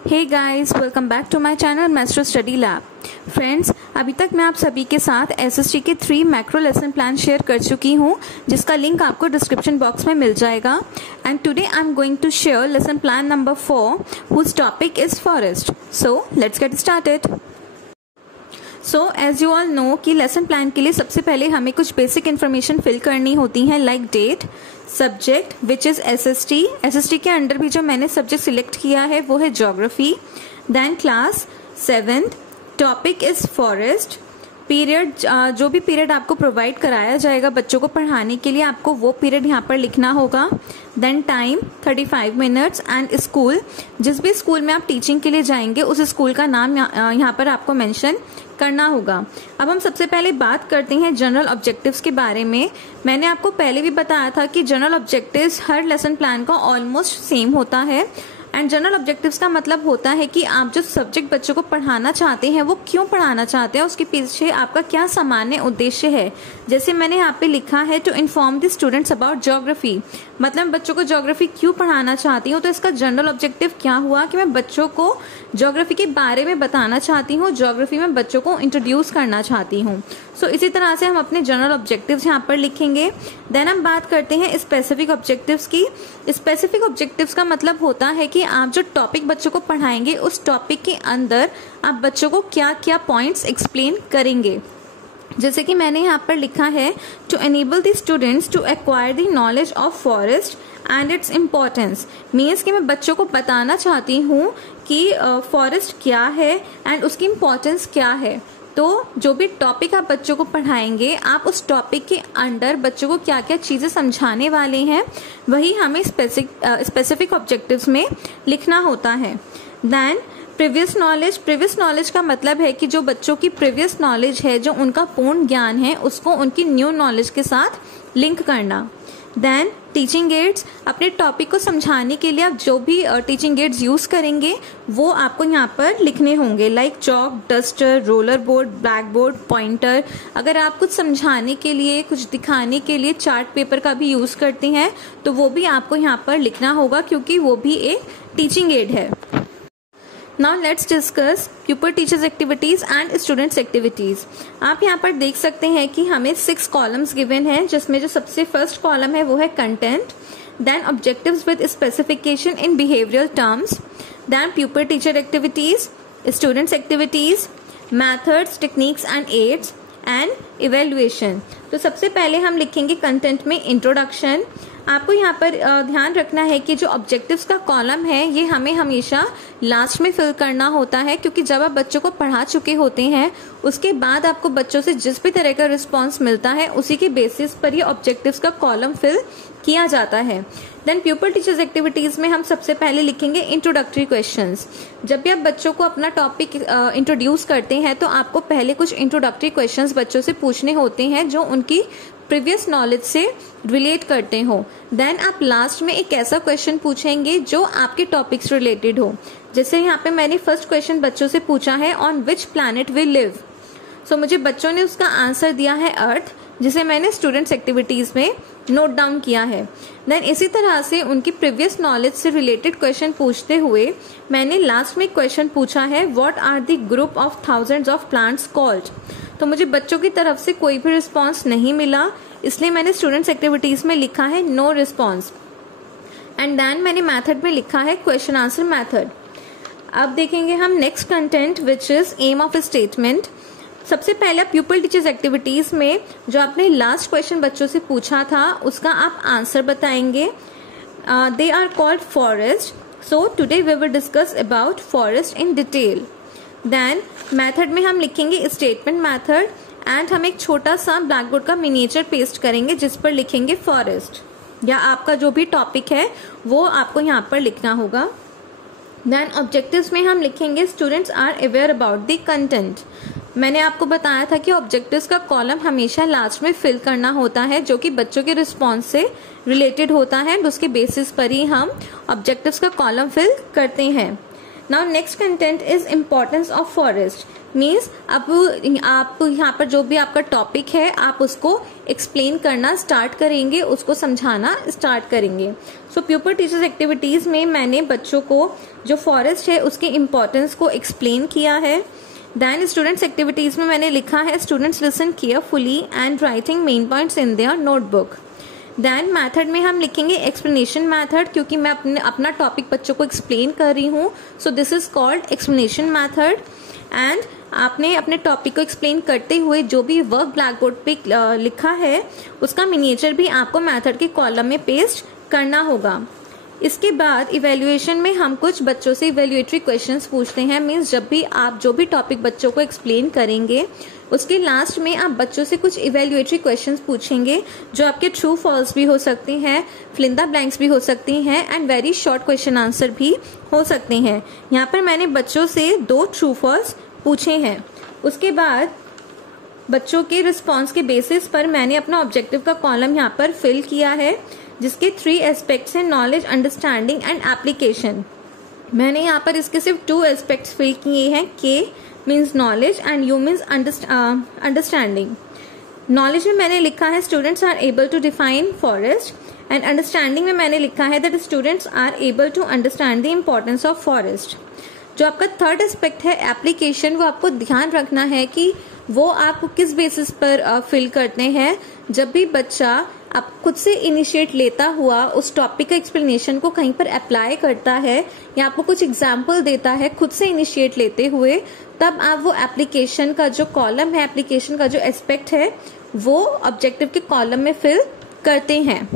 Hey guys, welcome back to my channel master study lab. Friends, अभी तक मैं आप सभी के साथ एसएसटी के 3 मैक्रो लेसन प्लान शेयर कर चुकी हूँ, जिसका लिंक आपको डिस्क्रिप्शन बॉक्स में मिल जाएगा। And today I am going to share lesson plan number 4 whose topic is forest. So let's get started. So as you all know कि लेसन प्लान के लिए सबसे पहले हमें कुछ बेसिक इन्फॉर्मेशन फिल करनी होती है, like date, subject which is SST. SST के अंडर भी जो मैंने सब्जेक्ट सिलेक्ट किया है वो है geography. Then class 7th, topic is forest. Period, जो भी पीरियड आपको प्रोवाइड कराया जाएगा बच्चों को पढ़ाने के लिए, आपको वो पीरियड यहाँ पर लिखना होगा। Then time 35 minutes and school, जिस भी स्कूल में आप टीचिंग के लिए जाएंगे उस स्कूल का नाम यहाँ पर आपको मेंशन करना होगा। अब हम सबसे पहले बात करते हैं जनरल ऑब्जेक्टिव्स के बारे में। मैंने आपको पहले भी बताया था कि जनरल ऑब्जेक्टिव्स हर लेसन प्लान का ऑलमोस्ट सेम होता है। एंड जनरल ऑब्जेक्टिव्स का मतलब होता है कि आप जो सब्जेक्ट बच्चों को पढ़ाना चाहते हैं वो क्यों पढ़ाना चाहते हैं, उसके पीछे आपका क्या सामान्य उद्देश्य है। जैसे मैंने यहाँ पे लिखा है to inform the students about geography, मतलब बच्चों को ज्योग्राफी क्यों पढ़ाना चाहती हूँ, तो इसका जनरल ऑब्जेक्टिव क्या हुआ कि मैं बच्चों को ज्योग्राफी के बारे में बताना चाहती हूँ, ज्योग्राफी में बच्चों को इंट्रोड्यूस करना चाहती हूँ। सो इसी तरह से हम अपने जनरल ऑब्जेक्टिव्स यहाँ पर लिखेंगे। देन हम बात करते हैं स्पेसिफिक ऑब्जेक्टिव्स की। स्पेसिफिक ऑब्जेक्टिव्स का मतलब होता है कि आप जो टॉपिक बच्चों को पढ़ाएंगे उस टॉपिक के अंदर आप बच्चों को क्या क्या पॉइंट्स एक्सप्लेन करेंगे। जैसे कि मैंने यहाँ पर लिखा है to enable the students to acquire the knowledge of forest and its importance. Means कि मैं बच्चों को बताना चाहती हूँ कि फॉरेस्ट क्या है एंड उसकी इम्पोर्टेंस क्या है। तो जो भी टॉपिक आप बच्चों को पढ़ाएंगे, आप उस टॉपिक के अंडर बच्चों को क्या क्या चीजें समझाने वाले हैं, वही हमें स्पेसिफिक ऑब्जेक्टिव्स में लिखना होता है। देन प्रीवियस नॉलेज का मतलब है कि जो बच्चों की प्रीवियस नॉलेज है, जो उनका पूर्ण ज्ञान है, उसको उनकी न्यू नॉलेज के साथ लिंक करना। देन टीचिंग एड्स, अपने टॉपिक को समझाने के लिए आप जो भी टीचिंग एड्स यूज करेंगे वो आपको यहाँ पर लिखने होंगे, like chalk, duster, roller board, black board, pointer. अगर आप कुछ समझाने के लिए, कुछ दिखाने के लिए चार्ट पेपर का भी यूज करते हैं तो वो भी आपको यहाँ पर लिखना होगा, क्योंकि वो भी एक टीचिंग एड है। Now let's discuss pupil teachers activities and students activities। आप यहाँ पर देख सकते हैं कि हमें 6 कॉलम्स गिवन हैं, जिसमें जो सबसे फर्स्ट कॉलम है वो है content, then objectives with specification in behavioural terms, then pupil teacher activities, students activities, methods, techniques and aids and evaluation. तो सबसे पहले हम लिखेंगे कंटेंट में इंट्रोडक्शन। आपको यहाँ पर ध्यान रखना है कि जो ऑब्जेक्टिव्स का कॉलम है ये हमें हमेशा लास्ट में फिल करना होता है, क्योंकि जब आप बच्चों को पढ़ा चुके होते हैं उसके बाद आपको बच्चों से जिस भी तरह का रिस्पांस मिलता है उसी के बेसिस पर ये ऑब्जेक्टिव्स का कॉलम फिल किया जाता है। देन प्यूपल टीचर्स एक्टिविटीज में हम सबसे पहले लिखेंगे इंट्रोडक्टरी क्वेश्चंस। जब भी आप बच्चों को अपना टॉपिक इंट्रोड्यूस करते हैं तो आपको पहले कुछ इंट्रोडक्टरी क्वेश्चंस बच्चों से पूछने होते हैं जो उनकी प्रीवियस नॉलेज से रिलेट करते हो। देन आप लास्ट में एक ऐसा क्वेश्चन पूछेंगे जो आपके टॉपिक से रिलेटेड हो। जैसे यहाँ पे मैंने फर्स्ट क्वेश्चन बच्चों से पूछा है on which planet we live. So मुझे बच्चों ने उसका आंसर दिया है अर्थ, जिसे मैंने स्टूडेंट्स एक्टिविटीज में नोट डाउन किया है। देन इसी तरह से उनकी प्रीवियस नॉलेज से रिलेटेड क्वेश्चन पूछते हुए मैंने लास्ट में क्वेश्चन पूछा है what are the group of thousands of plants called. तो मुझे बच्चों की तरफ से कोई भी रिस्पॉन्स नहीं मिला, इसलिए मैंने स्टूडेंट्स एक्टिविटीज में लिखा है नो रिस्पॉन्स। एंड देन मैंने मेथड में लिखा है क्वेश्चन आंसर मेथड। अब देखेंगे हम next content which is aim of statement. सबसे पहले प्यूपल टीचर्स एक्टिविटीज में जो आपने लास्ट क्वेश्चन बच्चों से पूछा था उसका आप आंसर बताएंगे। They are called forest, so today we will discuss about forest in detail. Then method में हम लिखेंगे स्टेटमेंट मेथड एंड हम एक छोटा सा ब्लैक बोर्ड का मिनिएचर पेस्ट करेंगे जिस पर लिखेंगे फॉरेस्ट, या आपका जो भी टॉपिक है वो आपको यहाँ पर लिखना होगा। देन ऑब्जेक्टिव्स में हम लिखेंगे students are aware about the content. मैंने आपको बताया था कि ऑब्जेक्टिव्स का कॉलम हमेशा लास्ट में फिल करना होता है, जो कि बच्चों के रिस्पॉन्स से रिलेटेड होता है, उसके बेसिस पर ही हम ऑब्जेक्टिव्स का कॉलम फिल करते हैं। Now next content is importance of forest, means अब आप यहाँ पर जो भी आपका टॉपिक है आप उसको एक्सप्लेन करना स्टार्ट करेंगे, उसको समझाना स्टार्ट करेंगे। सो प्यूपर टीचर्स एक्टिविटीज में मैंने बच्चों को जो फॉरेस्ट है उसके इम्पोर्टेंस को एक्सप्लेन किया है। देन स्टूडेंट्स एक्टिविटीज में मैंने लिखा है students listen carefully and writing main points in their notebook. Then method में हम लिखेंगे एक्सप्लेनेशन मैथड, क्योंकि मैं अपना टॉपिक बच्चों को एक्सप्लेन कर रही हूँ, सो this is called explanation method. And आपने अपने टॉपिक को एक्सप्लेन करते हुए जो भी वर्क ब्लैक बोर्ड पे लिखा है उसका मिनिएचर भी आपको मैथड के कॉलम में पेस्ट करना होगा। इसके बाद इवैल्यूएशन में हम कुछ बच्चों से इवैल्यूएटरी क्वेश्चंस पूछते हैं, मीन्स जब भी आप जो भी टॉपिक बच्चों को एक्सप्लेन करेंगे उसके लास्ट में आप बच्चों से कुछ इवैल्यूएटरी क्वेश्चंस पूछेंगे जो आपके ट्रू फॉल्स भी हो सकते हैं, फिल इन द ब्लैंक्स भी हो सकती हैं and very short question answer भी हो सकते हैं। यहाँ पर मैंने बच्चों से 2 ट्रू फॉल्स पूछे हैं। उसके बाद बच्चों के रिस्पॉन्स के बेसिस पर मैंने अपना ऑब्जेक्टिव का कॉलम यहाँ पर फिल किया है, जिसके 3 एस्पेक्ट्स हैं, नॉलेज, अंडरस्टैंडिंग एंड एप्लीकेशन। मैंने यहाँ पर इसके सिर्फ 2 एस्पेक्ट्स फिल किए हैं, K means knowledge and U means understanding. Knowledge में मैंने लिखा है students are able to define forest, and understanding में मैंने लिखा है that students are able to understand the importance of forest. जो आपका थर्ड एस्पेक्ट है एप्लीकेशन, वो आपको ध्यान रखना है कि वो आप किस बेसिस पर फिल करते हैं। जब भी बच्चा आप खुद से इनिशिएट लेता हुआ उस टॉपिक का एक्सप्लेनेशन को कहीं पर अप्लाई करता है या आपको कुछ एग्जाम्पल देता है खुद से इनिशिएट लेते हुए, तब आप वो एप्लीकेशन का जो कॉलम है, एप्लीकेशन का जो एस्पेक्ट है, वो ऑब्जेक्टिव के कॉलम में फिल करते हैं।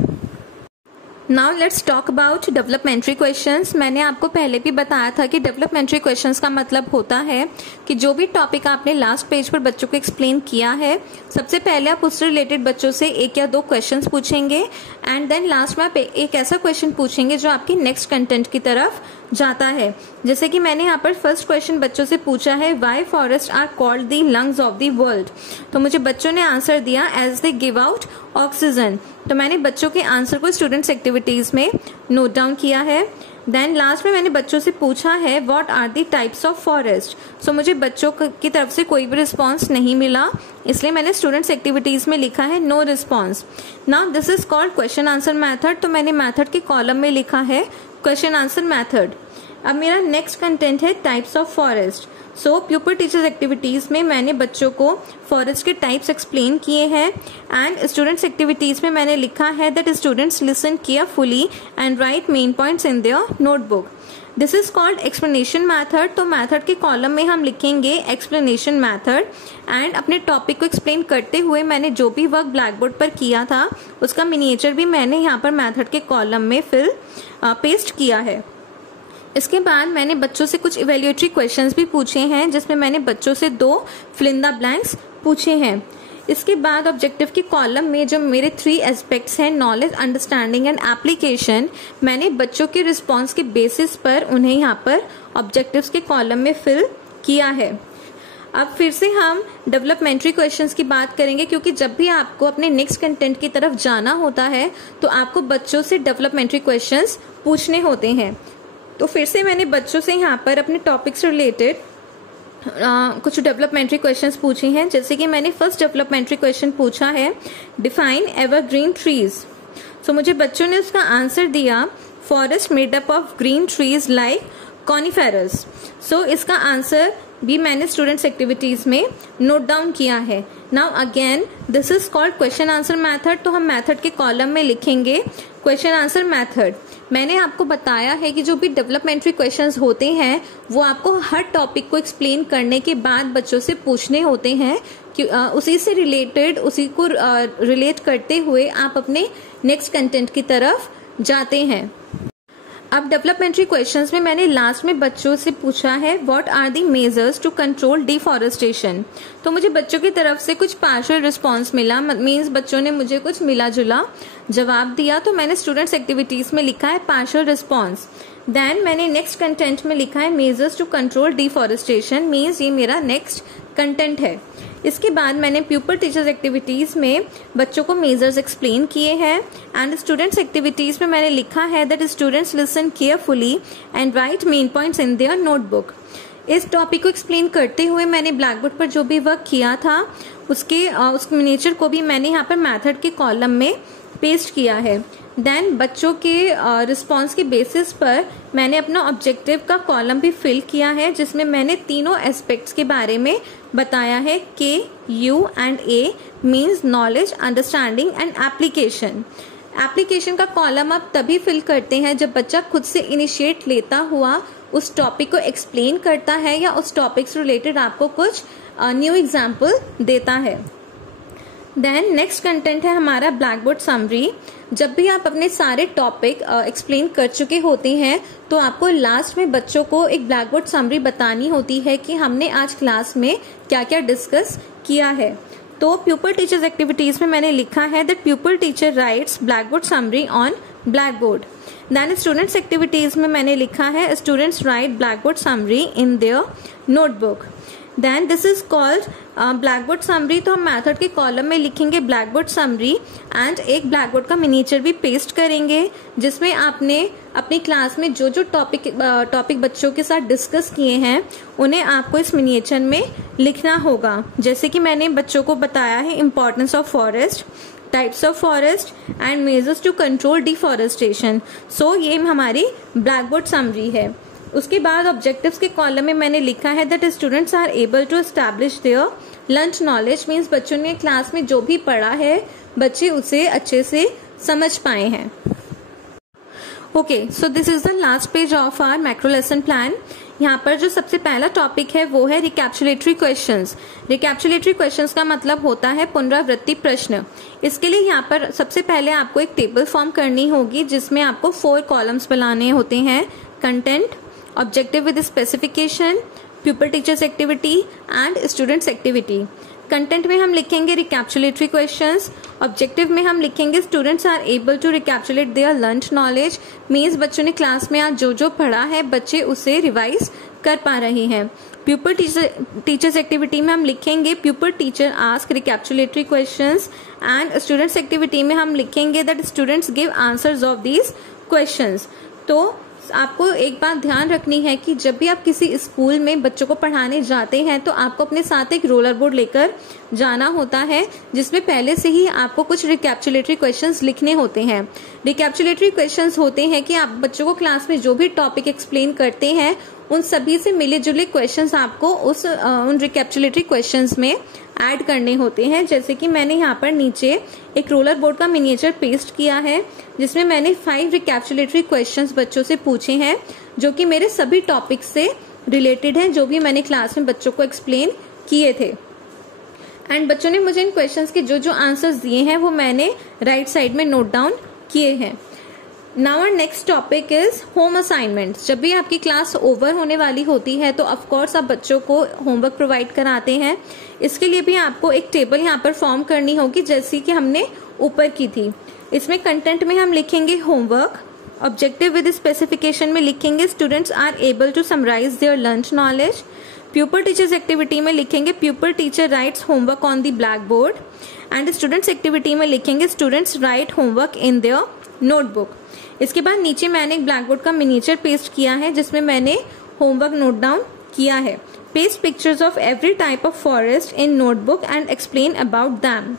Now let's talk about developmental questions. मैंने आपको पहले भी बताया था कि डेवलपमेंट्री क्वेश्चंस का मतलब होता है कि जो भी टॉपिक आपने लास्ट पेज पर बच्चों को एक्सप्लेन किया है, सबसे पहले आप उससे रिलेटेड बच्चों से 1 या 2 क्वेश्चंस पूछेंगे एंड देन लास्ट में आप एक ऐसा क्वेश्चन पूछेंगे जो आपकी नेक्स्ट कंटेंट की तरफ जाता है। जैसे कि मैंने यहाँ पर फर्स्ट क्वेश्चन बच्चों से पूछा है why forest are called the lungs of the world, तो मुझे बच्चों ने आंसर दिया as they give out oxygen. तो मैंने बच्चों के आंसर को स्टूडेंट्स एक्टिविटीज में नोट डाउन किया है। देन लास्ट में मैंने बच्चों से पूछा है what are the types of forest, so मुझे बच्चों की तरफ से कोई भी रिस्पॉन्स नहीं मिला, इसलिए मैंने स्टूडेंट्स एक्टिविटीज में लिखा है no response. Now this is called question answer method, तो मैंने मैथड के कॉलम में लिखा है क्वेश्चन आंसर मैथड। अब मेरा नेक्स्ट कंटेंट है types of forest. So pupil teachers activities में मैंने बच्चों को फॉरेस्ट के टाइप्स एक्सप्लेन किए हैं एंड स्टूडेंट्स एक्टिविटीज में मैंने लिखा है that students listen carefully and right main points in their notebook. This is called explanation method, तो मैथड के कॉलम में हम लिखेंगे एक्सप्लेनेशन मैथड एंड अपने टॉपिक को एक्सप्लेन करते हुए मैंने जो भी वर्क ब्लैक बोर्ड पर किया था उसका मिनिएचर भी मैंने यहाँ पर मैथड के कॉलम में पेस्ट किया है। इसके बाद मैंने बच्चों से कुछ इवैल्यूएटरी क्वेश्चंस भी पूछे हैं, जिसमें मैंने बच्चों से 2 फिल इन द ब्लैंक्स पूछे हैं। इसके बाद ऑब्जेक्टिव के कॉलम में जो मेरे 3 एस्पेक्ट्स हैं, नॉलेज, अंडरस्टैंडिंग एंड एप्लीकेशन, मैंने बच्चों के रिस्पॉन्स के बेसिस पर उन्हें यहाँ पर ऑब्जेक्टिव्स के कॉलम में फिल किया है। अब फिर से हम डेवलपमेंट्री क्वेश्चंस की बात करेंगे, क्योंकि जब भी आपको अपने नेक्स्ट कंटेंट की तरफ जाना होता है तो आपको बच्चों से डेवलपमेंट्री क्वेश्चंस पूछने होते हैं। तो फिर से मैंने बच्चों से यहाँ पर अपने टॉपिक से रिलेटेड कुछ डेवलपमेंट्री क्वेश्चंस पूछे हैं। जैसे कि मैंने फर्स्ट डेवलपमेंट्री क्वेश्चन पूछा है डिफाइन एवरग्रीन ट्रीज। सो मुझे बच्चों ने उसका आंसर दिया forest made up of green trees like coniferous. So इसका आंसर भी मैंने स्टूडेंट्स एक्टिविटीज में नोट डाउन किया है। Now again this is called question answer method, तो हम मैथड के कॉलम में लिखेंगे क्वेश्चन आंसर मैथड। मैंने आपको बताया है कि जो भी डेवलपमेंट्री क्वेश्चंस होते हैं वो आपको हर टॉपिक को एक्सप्लेन करने के बाद बच्चों से पूछने होते हैं कि उसी से रिलेटेड, उसी को रिलेट करते हुए आप अपने नेक्स्ट कंटेंट की तरफ जाते हैं। अब डेवलपमेंट्री क्वेश्चंस में मैंने लास्ट में बच्चों से पूछा है what are the measures to control deforestation. तो मुझे बच्चों की तरफ से कुछ पार्शियल रिस्पॉन्स मिला, मींस बच्चों ने मुझे कुछ मिला जुला जवाब दिया, तो मैंने स्टूडेंट्स एक्टिविटीज में लिखा है पार्शियल रिस्पॉन्स। देन मैंने नेक्स्ट कंटेंट में लिखा है measures to control deforestation, means ये मेरा नेक्स्ट कंटेंट है। इसके बाद मैंने प्यूपल टीचर्स एक्टिविटीज़ में बच्चों को मेजर्स एक्सप्लेन किए हैं। एंड स्टूडेंट्स एक्टिविटीज़ में मैंने लिखा है that students listen carefully and right main points in their notebook. इस टॉपिक को एक्सप्लेन करते हुए मैंने ब्लैक बोर्ड पर जो भी वर्क किया था उस मिनिएचर को भी मैंने यहाँ पर मैथड के कॉलम में पेस्ट किया है। देन बच्चों के रिस्पॉन्स के बेसिस पर मैंने अपना ऑब्जेक्टिव का कॉलम भी फिल किया है, जिसमें मैंने तीनों एस्पेक्ट्स के बारे में बताया है। के, you and A means knowledge, understanding and application. Application का कॉलम आप तभी फिल करते हैं जब बच्चा खुद से इनिशिएट लेता हुआ उस टॉपिक को एक्सप्लेन करता है या उस टॉपिक से रिलेटेड आपको कुछ न्यू एग्जाम्पल देता है। देन नेक्स्ट कंटेंट है हमारा ब्लैक बोर्ड समरी। जब भी आप अपने सारे टॉपिक एक्सप्लेन कर चुके होते हैं तो आपको लास्ट में बच्चों को एक ब्लैक बोर्ड समरी बतानी होती है कि हमने आज क्लास में क्या क्या डिस्कस किया है। तो प्यूपल टीचर्स एक्टिविटीज में मैंने लिखा है that pupil teacher writes blackboard summary on blackboard. Then students activities में मैंने लिखा है students write blackboard summary in their notebook. Then this is called blackboard summary. तो हम मैथड के कॉलम में लिखेंगे ब्लैक बोर्ड समरी एंड एक ब्लैक बोर्ड का मिनिएचर भी पेस्ट करेंगे, जिसमें आपने अपनी क्लास में जो जो टॉपिक बच्चों के साथ डिस्कस किए हैं उन्हें आपको इस मिनिएचर में लिखना होगा। जैसे कि मैंने बच्चों को बताया है importance of forest, types of forest and measures to control deforestation. So ये हमारी ब्लैक बोर्ड समरी है। उसके बाद ऑब्जेक्टिव्स के कॉलम में मैंने लिखा है that students are able to establish their learned knowledge, means बच्चों ने क्लास में जो भी पढ़ा है बच्चे उसे अच्छे से समझ पाए हैं। Okay, so this is the last page of our macro lesson plan. यहाँ पर जो सबसे पहला टॉपिक है वो है रिकैप्चुलेटरी क्वेश्चंस। रिकैप्चुलेटरी क्वेश्चंस का मतलब होता है पुनरावृत्ति प्रश्न। इसके लिए यहाँ पर सबसे पहले आपको एक टेबल फॉर्म करनी होगी जिसमें आपको 4 कॉलम्स बनाने होते हैं। Content, objective with specification, pupil teachers activity and students activity. Content में हम लिखेंगे रिकैप्चुलेटरी क्वेश्चंस, ऑब्जेक्टिव में हम लिखेंगे students are able to recapitulate their learned knowledge, means बच्चों ने क्लास में आज जो जो पढ़ा है बच्चे उसे रिवाइज कर पा रहे हैं। प्यूपल टीचर्स एक्टिविटी में हम लिखेंगे pupil teacher ask recapitulatory questions and students activity में हम लिखेंगे that students give answers of these questions. तो आपको एक बात ध्यान रखनी है कि जब भी आप किसी स्कूल में बच्चों को पढ़ाने जाते हैं तो आपको अपने साथ एक रोलर बोर्ड लेकर जाना होता है जिसमें पहले से ही आपको कुछ रिकैप्चुलेटरी क्वेश्चंस लिखने होते हैं। रिकैप्चुलेटरी क्वेश्चंस होते हैं कि आप बच्चों को क्लास में जो भी टॉपिक एक्सप्लेन करते हैं उन सभी से मिले जुले क्वेश्चंस आपको उन रिकैप्चुलेटरी क्वेश्चंस में ऐड करने होते हैं। जैसे कि मैंने यहाँ पर नीचे एक रोलर बोर्ड का मिनिएचर पेस्ट किया है जिसमें मैंने 5 रिकैप्चुलेटरी क्वेश्चंस बच्चों से पूछे हैं जो कि मेरे सभी टॉपिक से रिलेटेड हैं जो भी मैंने क्लास में बच्चों को एक्सप्लेन किए थे। एंड बच्चों ने मुझे इन क्वेश्चंस के जो जो आंसर्स दिए हैं वो मैंने राइट साइड में नोट डाउन किए हैं। Now our next topic is home assignments. जब भी आपकी क्लास ओवर होने वाली होती है तो ऑफ कोर्स आप बच्चों को होमवर्क प्रोवाइड कराते हैं। इसके लिए भी आपको एक टेबल यहाँ पर फॉर्म करनी होगी जैसी कि हमने ऊपर की थी। इसमें कंटेंट में हम लिखेंगे होमवर्क, ऑब्जेक्टिव विद स्पेसिफिकेशन में लिखेंगे students are able to summarise their learned knowledge, pupil teachers activity में लिखेंगे pupil teacher writes homework on the blackboard and students activity में लिखेंगे students write homework in their notebook. इसके बाद नीचे मैंने एक ब्लैक बोर्ड का मिनिएचर पेस्ट किया है जिसमें मैंने होमवर्क नोट डाउन किया है। Paste pictures of every type of forest in notebook and explain about them.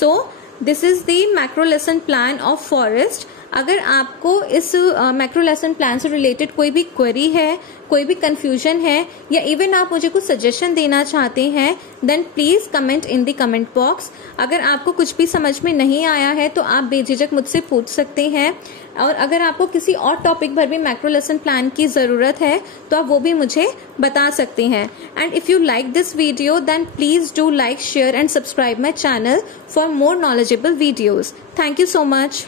So this is the macro lesson plan of forest. अगर आपको इस मैक्रो लेसन प्लान से रिलेटेड कोई भी क्वेरी है, कोई भी कंफ्यूजन है या इवन आप मुझे कुछ सजेशन देना चाहते हैं then please comment in the comment box. अगर आपको कुछ भी समझ में नहीं आया है तो आप बेझिझक मुझसे पूछ सकते हैं और अगर आपको किसी और टॉपिक पर भी मैक्रो लेसन प्लान की जरूरत है तो आप वो भी मुझे बता सकते हैं। And if you like this video then please do like, share and subscribe my channel for more knowledgeable videos. Thank you so much.